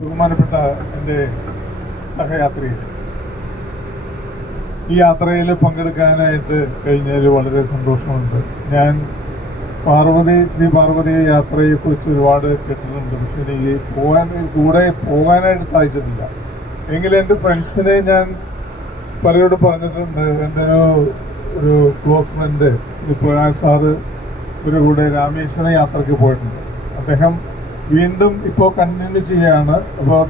ബഹുമാനപ്പെട്ട എൻ്റെ സഹയാത്രികർ, ഈ യാത്രയിൽ പങ്കെടുക്കാനായിട്ട് കഴിഞ്ഞതിൽ വളരെ സന്തോഷമുണ്ട്. ഞാൻ ശ്രീ പാർവതി യാത്രയെക്കുറിച്ച് ഒരുപാട് കേട്ടിട്ടുണ്ട്. പക്ഷെ എനിക്ക് പോകാനായിട്ട് സാധിച്ചിട്ടില്ല. എങ്കിലും എൻ്റെ ഫ്രണ്ട്സിനെ ഞാൻ പലരോട് പറഞ്ഞിട്ടുണ്ട്. എൻ്റെ ഒരു ക്ലോസ് ഫ്രണ്ട് പ്രകാശ് സാറ് ഒരു കൂടെ രാമേശ്വരം യാത്രയ്ക്ക് പോയിട്ടുണ്ട്. അദ്ദേഹം വീണ്ടും ഇപ്പോൾ കണ്ടിന്യൂ ചെയ്യുകയാണ്. അപ്പോൾ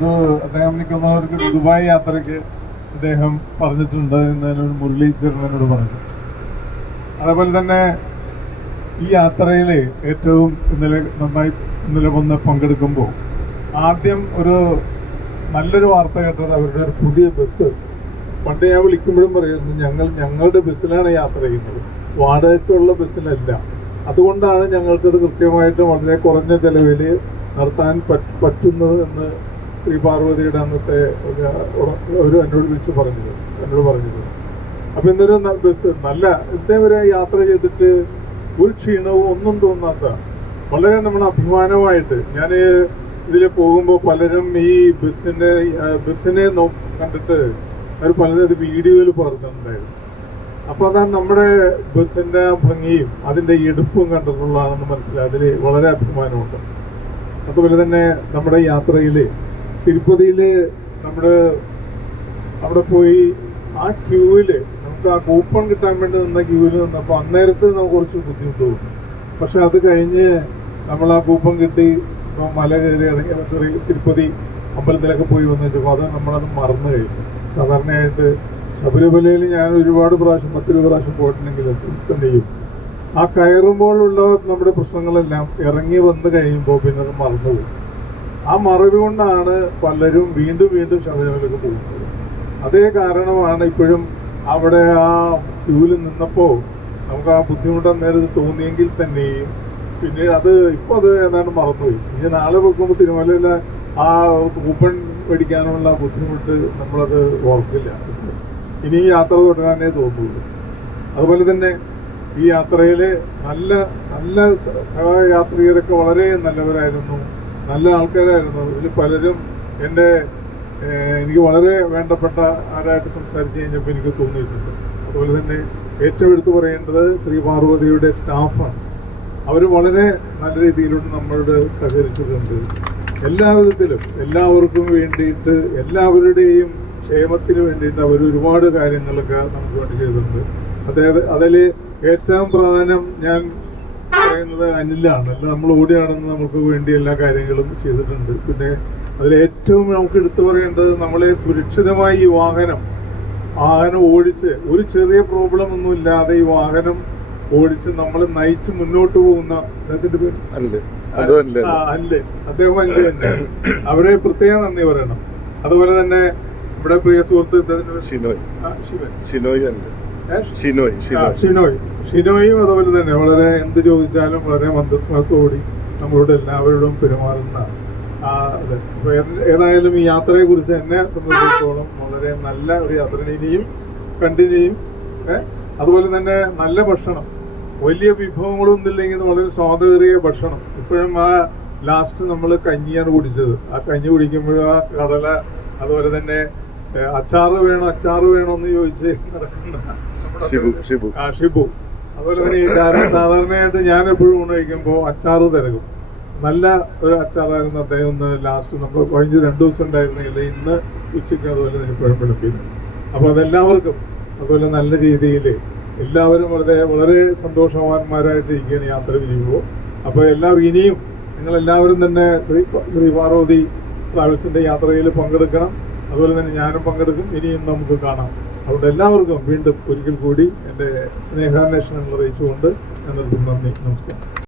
അദ്ദേഹം നിൽക്കുന്നവർക്ക് ദുബായ് യാത്രയ്ക്ക് അദ്ദേഹം പറഞ്ഞിട്ടുണ്ട് എന്നൊരു മുരളീധരനോട് പറഞ്ഞു. അതേപോലെ തന്നെ ഈ യാത്രയിൽ ഏറ്റവും ഇന്നലെ വന്ന് പങ്കെടുക്കുമ്പോൾ ആദ്യം നല്ലൊരു വാർത്ത കേട്ടത് അവരുടെ ഒരു പുതിയ ബസ്. പണ്ട് ഞാൻ വിളിക്കുമ്പോഴും പറയുന്നത് ഞങ്ങളുടെ ബസ്സിലാണ് യാത്ര ചെയ്യുന്നത്, വാടകയ്ക്കുള്ള ബസ്സിലല്ല. അതുകൊണ്ടാണ് ഞങ്ങൾക്കത് കൃത്യമായിട്ട് വളരെ കുറഞ്ഞ ചെലവിൽ നടത്താൻ പറ്റുന്നത് എന്ന് ശ്രീ പാർവതിയുടെ അന്നത്തെ എന്നോട് വിളിച്ച് പറഞ്ഞത്. അപ്പം ഇന്നൊരു ബസ് ഇതേവരെ യാത്ര ചെയ്തിട്ട് ഒരു ക്ഷീണവും ഒന്നും തോന്നാത്ത വളരെ നമ്മൾ അഭിമാനമായിട്ട് ഞാൻ ഇതിൽ പോകുമ്പോൾ പലരും ഈ ബസ്സിനെ കണ്ടിട്ട് അവർ പലരും അത് വീഡിയോയിൽ പകർത്തുന്നുണ്ടായിരുന്നു. അപ്പോൾ അതാണ് നമ്മുടെ ബസ്സിൻ്റെ ഭംഗിയും അതിൻ്റെ എടുപ്പും കണ്ടിട്ടുള്ളതാണെന്ന് മനസ്സിലായി. അതിൽ വളരെ അഭിമാനമുണ്ട്. അതുപോലെ തന്നെ നമ്മുടെ യാത്രയിൽ തിരുപ്പതിയിൽ അവിടെ പോയി ആ ക്യൂവിൽ നമുക്ക് ആ കൂപ്പൺ കിട്ടാൻ വേണ്ടി നിന്ന ക്യൂവിൽ നിന്നപ്പോൾ അന്നേരത്ത് നമുക്ക് കുറച്ച് ബുദ്ധിമുട്ട് തോന്നി. പക്ഷെ അത് കഴിഞ്ഞ് നമ്മൾ ആ കൂപ്പൺ കിട്ടി മല കയറി ഇറങ്ങി തിരുപ്പതി അമ്പലത്തിലൊക്കെ പോയി വന്നു വെച്ചപ്പോൾ നമ്മളത് മറന്നു കഴിഞ്ഞു. സാധാരണയായിട്ട് ശബരിമലയിൽ ഞാൻ ഒരുപാട് പ്രാവശ്യം 10 പ്രാവശ്യം പോയിട്ടുണ്ടെങ്കിലും തന്നെയും ആ കയറുമ്പോഴുള്ള നമ്മുടെ പ്രശ്നങ്ങളെല്ലാം ഇറങ്ങി വന്നു കഴിയുമ്പോൾ പിന്നെ അത് മറന്നുപോകും. ആ മറവി കൊണ്ടാണ് പലരും വീണ്ടും ശബരിമലയ്ക്ക് പോകുന്നത്. അതേ കാരണമാണ് ഇപ്പോഴും അവിടെ ആ ക്യൂവിൽ നിന്നപ്പോൾ നമുക്ക് ആ ബുദ്ധിമുട്ട് അന്നേരം തോന്നിയെങ്കിൽ തന്നെയും പിന്നീട് ഇപ്പോൾ അത് ഏതാണ്ട് മറന്നുപോയി. ഇനി നാളെ വെക്കുമ്പോൾ തിരുമലയിലെ ആ കൂപ്പൺ മേടിക്കാനുള്ള ബുദ്ധിമുട്ട് നമ്മളത് ഓർക്കില്ല. ഇനി ഈ യാത്ര തുടരാനേ തോന്നുള്ളൂ. അതുപോലെ തന്നെ ഈ യാത്രയിൽ നല്ല സഹയാത്രികരൊക്കെ വളരെ നല്ലവരായിരുന്നു, നല്ല ആൾക്കാരായിരുന്നു. ഇതിൽ പലരും എനിക്ക് വളരെ വേണ്ടപ്പെട്ട ആരായിട്ട് സംസാരിച്ച് കഴിഞ്ഞപ്പോൾ എനിക്ക് തോന്നിയിട്ടുണ്ട്. അതുപോലെ തന്നെ ഏറ്റവും എടുത്തു പറയേണ്ടത് ശ്രീ പാർവതിയുടെ സ്റ്റാഫാണ്. അവർ വളരെ നല്ല രീതിയിലൂടെ നമ്മളോട് സഹകരിച്ചിട്ടുണ്ട്. എല്ലാ വിധത്തിലും എല്ലാവർക്കും വേണ്ടിയിട്ട്, എല്ലാവരുടെയും ക്ഷേമത്തിന് വേണ്ടിയിട്ട് അവർ ഒരുപാട് കാര്യങ്ങളൊക്കെ നമുക്ക് വേണ്ടി ചെയ്തിട്ടുണ്ട്. അതിൽ ഏറ്റവും പ്രധാനം ഞാൻ പറയുന്നത് അനിലാണ്. നമ്മൾ ഓടിയാണെന്ന് നമുക്ക് വേണ്ടി എല്ലാ കാര്യങ്ങളും ചെയ്തിട്ടുണ്ട്. പിന്നെ അതിലേറ്റവും നമുക്ക് എടുത്തു പറയേണ്ടത് നമ്മളെ സുരക്ഷിതമായി ഈ വാഹനം ഓടിച്ച് ഒരു ചെറിയ പ്രോബ്ലം ഒന്നും ഇല്ലാതെ ഈ വാഹനം ഓടിച്ച് നമ്മൾ നയിച്ച് മുന്നോട്ട് പോകുന്ന അദ്ദേഹത്തിന്റെ പേര് അദ്ദേഹം അല്ല് തന്നെ. അവരെ പ്രത്യേകം നന്ദി പറയണം. അതുപോലെ തന്നെ നമ്മുടെ പ്രിയ സുഹൃത്ത് ഷിനോയും അതുപോലെ തന്നെ വളരെ എന്ത് ചോദിച്ചാലും വളരെ മന്ദസ്മരത്തോടി നമ്മളോട് എല്ലാവരോടും പെരുമാറുന്ന ഏതായാലും ഈ യാത്രയെ കുറിച്ച് എന്നെ സംബന്ധിച്ചിടത്തോളം വളരെ നല്ല ഒരു യാത്ര. ഇനിയും കണ്ടിന്യൂ. അതുപോലെ തന്നെ നല്ല ഭക്ഷണം, വലിയ വിഭവങ്ങളൊന്നും ഇല്ലെങ്കിൽ വളരെ സ്വാദേറിയ ഭക്ഷണം. ഇപ്പോഴും ആ ലാസ്റ്റ് നമ്മൾ കഞ്ഞിയാണ് കുടിച്ചത്. ആ കഞ്ഞി കുടിക്കുമ്പോൾ ആ കടല, അതുപോലെ തന്നെ അച്ചാറ് വേണോ എന്ന് ചോദിച്ച് നടക്കുന്ന ഷിബു. അതുപോലെ തന്നെ ഈ സാധാരണയായിട്ട് ഞാൻ എപ്പോഴും ഊണ് കഴിക്കുമ്പോൾ അച്ചാറ് തിരക്കും. നല്ല ഒരു അച്ചാറായിരുന്നു അദ്ദേഹം. ഒന്ന് ലാസ്റ്റ് നമ്മൾ കഴിഞ്ഞ 2 ദിവസം ഉണ്ടായിരുന്നെങ്കിൽ ഇന്ന് ഉച്ചയ്ക്ക് അതുപോലെ തന്നെ കുഴപ്പമില്ല. അപ്പോൾ അതെല്ലാവർക്കും അതുപോലെ നല്ല രീതിയിൽ എല്ലാവരും വളരെ സന്തോഷവാന്മാരായിട്ടിരിക്കുകയാണ് യാത്ര ചെയ്യുമ്പോൾ. അപ്പോൾ ഇനിയും നിങ്ങളെല്ലാവരും തന്നെ ശ്രീ പാർവതി ട്രാവൽസിൻ്റെ യാത്രയിൽ പങ്കെടുക്കണം. അതുപോലെ തന്നെ ഞാനും പങ്കെടുക്കും. ഇനിയും നമുക്ക് കാണാം. അതുകൊണ്ട് എല്ലാവർക്കും വീണ്ടും ഒരിക്കൽ കൂടി എൻ്റെ സ്നേഹാന്വേഷണങ്ങൾ അറിയിച്ചുകൊണ്ട് ഞാൻ നന്ദി, നമസ്കാരം.